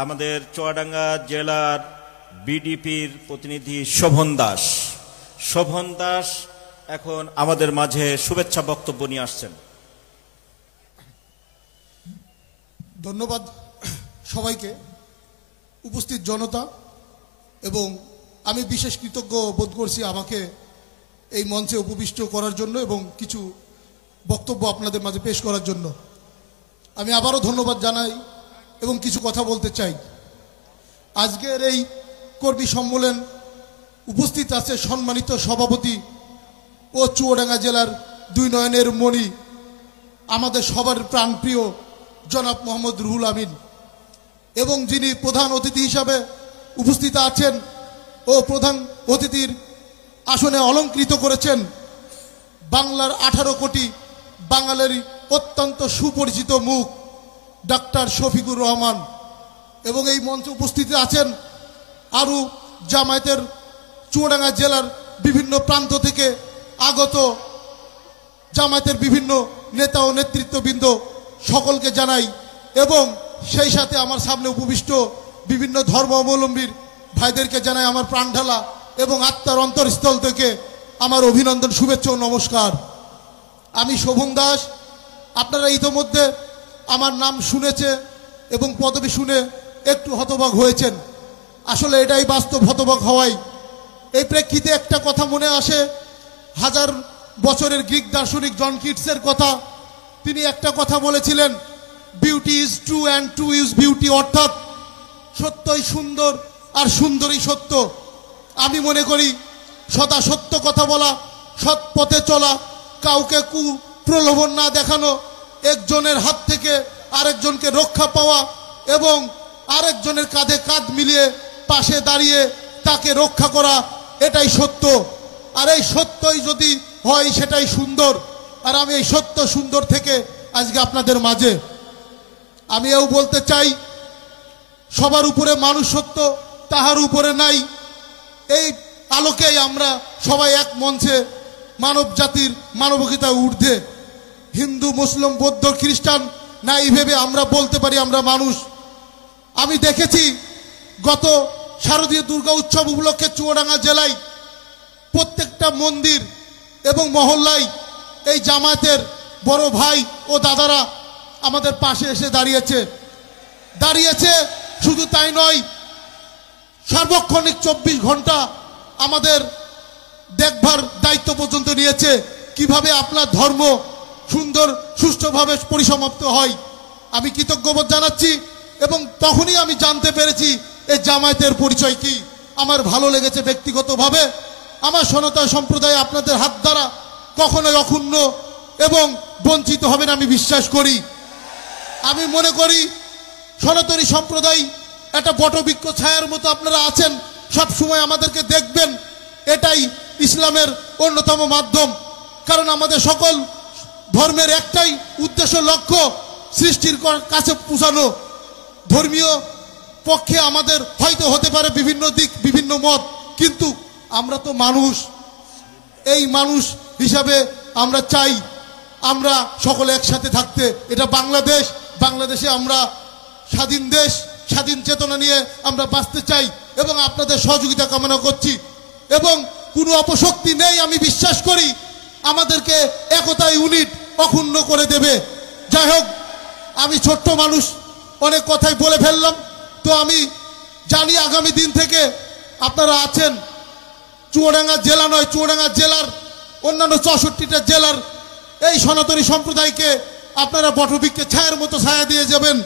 আমাদের চুয়াডাঙ্গা জেলার বিডিপির প্রতিনিধি শোভন দাস এখন আমাদের মাঝে শুভেচ্ছা বক্তব্য নিয়ে আসছেন। ধন্যবাদ সবাইকে, উপস্থিত জনতা, এবং আমি বিশেষ কৃতজ্ঞ বোধ করছি আমাকে এই মঞ্চে উপবিষ্ট করার জন্য এবং কিছু বক্তব্য আপনাদের মাঝে পেশ করার জন্য। আমি আবারও ধন্যবাদ জানাই এবং কিছু কথা বলতে চাই। আজকের এই কর্মী সম্মেলন উপস্থিত আছে সম্মানিত সভাপতি ও চুয়াডাঙ্গা জেলার দুই নয়নের মণি, আমাদের সবার প্রাণপ্রিয় জনাব মোহাম্মদ রুহুল আমিন, এবং যিনি প্রধান অতিথি হিসাবে উপস্থিত আছেন ও প্রধান অতিথির আসনে অলঙ্কৃত করেছেন বাংলার 18 কোটি বাঙালির অত্যন্ত সুপরিচিত মুখ ডাক্তার শফিকুর রহমান, এবং এই মঞ্চে উপস্থিত আছেন আরও জামায়াতের চুয়াডাঙ্গা জেলার বিভিন্ন প্রান্ত থেকে আগত জামায়াতের বিভিন্ন নেতা ও নেতৃত্ববৃন্দ, সকলকে জানাই, এবং সেই সাথে আমার সামনে উপবিষ্ট বিভিন্ন ধর্মাবলম্বীর ভাইদেরকে জানাই আমার প্রাণঢালা এবং আত্মার অন্তরস্থল থেকে আমার অভিনন্দন, শুভেচ্ছা ও নমস্কার। আমি শোভন দাস। আপনারা ইতোমধ্যে আমার নাম শুনেছে এবং পদবি শুনে একটু হতবাক হয়েছেন। আসলে এটাই বাস্তব, হতবাক হওয়াই। এই প্রেক্ষিতে একটা কথা মনে আসে, 1000 বছরের গ্রিক দার্শনিক জন কিটসের কথা। তিনি একটা কথা বলেছিলেন, beauty is true and true is beauty, অর্থাৎ সত্যই সুন্দর আর সুন্দরই সত্য। আমি মনে করি সদা সত্য কথা বলা, সৎ পথে চলা, কাউকে প্রলোভন না দেখানো, একজনের হাত থেকে আরেকজনকে রক্ষা পাওয়া এবং আরেকজনের কাঁধে কাঁধ মিলিয়ে পাশে দাঁড়িয়ে তাকে রক্ষা করা, এটাই সত্য। আর এই সত্যই যদি হয় সেটাই সুন্দর। আর আমি এই সত্য সুন্দর থেকে আজকে আপনাদের মাঝে আমি এও বলতে চাই, সবার উপরে মানুষ সত্য, তাহার উপরে নাই। এই আলোকেই আমরা সবাই এক মঞ্চে মানব জাতির মানবিকতার ঊর্ধ্বে, হিন্দু, মুসলিম, বৌদ্ধ, খ্রিস্টান নাই ভেবে আমরা বলতে পারি আমরা মানুষ। আমি দেখেছি গত শারদীয় দুর্গা উৎসব উপলক্ষে চুয়াডাঙ্গা জেলায় প্রত্যেকটা মন্দির এবং মহল্লায় এই জামায়াতের বড় ভাই ও দাদারা আমাদের পাশে এসে দাঁড়িয়েছে। শুধু তাই নয়, সার্বক্ষণিক 24 ঘন্টা আমাদের দেখভার দায়িত্ব পর্যন্ত নিয়েছে, কিভাবে আপনার ধর্ম সুন্দর সুষ্ঠুভাবে পরিসমাপ্ত হয়। আমি কৃতজ্ঞবোধ জানাচ্ছি এবং তখনই আমি জানতে পেরেছি এই জামায়াতের পরিচয় কি। আমার ভালো লেগেছে ব্যক্তিগতভাবে। আমার সনাতন সম্প্রদায় আপনাদের হাত দ্বারা কখনোই অক্ষুণ্ণ এবং বঞ্চিত হবেন আমি বিশ্বাস করি। আমি মনে করি সনাতনী সম্প্রদায় একটা বটবৃক্ষ ছায়ার মতো আপনারা আছেন, সব সময় আমাদেরকে দেখবেন। এটাই ইসলামের অন্যতম মাধ্যম, কারণ আমাদের সকল ধর্মের একটাই উদ্দেশ্য, লক্ষ্য সৃষ্টির কাছে পৌঁছানো। ধর্মীয় পক্ষে আমাদের হয়তো হতে পারে বিভিন্ন দিক, বিভিন্ন মত, কিন্তু আমরা তো মানুষ। এই মানুষ হিসাবে আমরা চাই আমরা সকলে একসাথে থাকতে। এটা বাংলাদেশে আমরা স্বাধীন দেশ, স্বাধীন চেতনা নিয়ে আমরা বাঁচতে চাই এবং আপনাদের সহযোগিতা কামনা করছি। এবং কোনো অপশক্তি নেই, আমি বিশ্বাস করি আমাদেরকে একতাই ইউনিট অক্ষুণ্ণ করে দেবে। যাই হোক, আমি ছোট্ট মানুষ, অনেক কথাই বলে ফেললাম। তো আমি জানি আগামী দিন থেকে আপনারা আছেন, চুয়াডাঙ্গা জেলা নয়, চুয়াডাঙ্গা জেলার অন্যান্য 64টা জেলার এই সনাতনী সম্প্রদায়কে আপনারা বটবৃক্ষের ছায়ার মতো ছায়া দিয়ে যাবেন।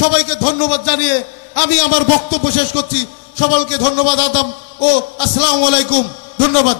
সবাইকে ধন্যবাদ জানিয়ে আমি আমার বক্তব্য শেষ করছি। সকলকে ধন্যবাদ, আদাব ও আসসালামু আলাইকুম। ধন্যবাদ।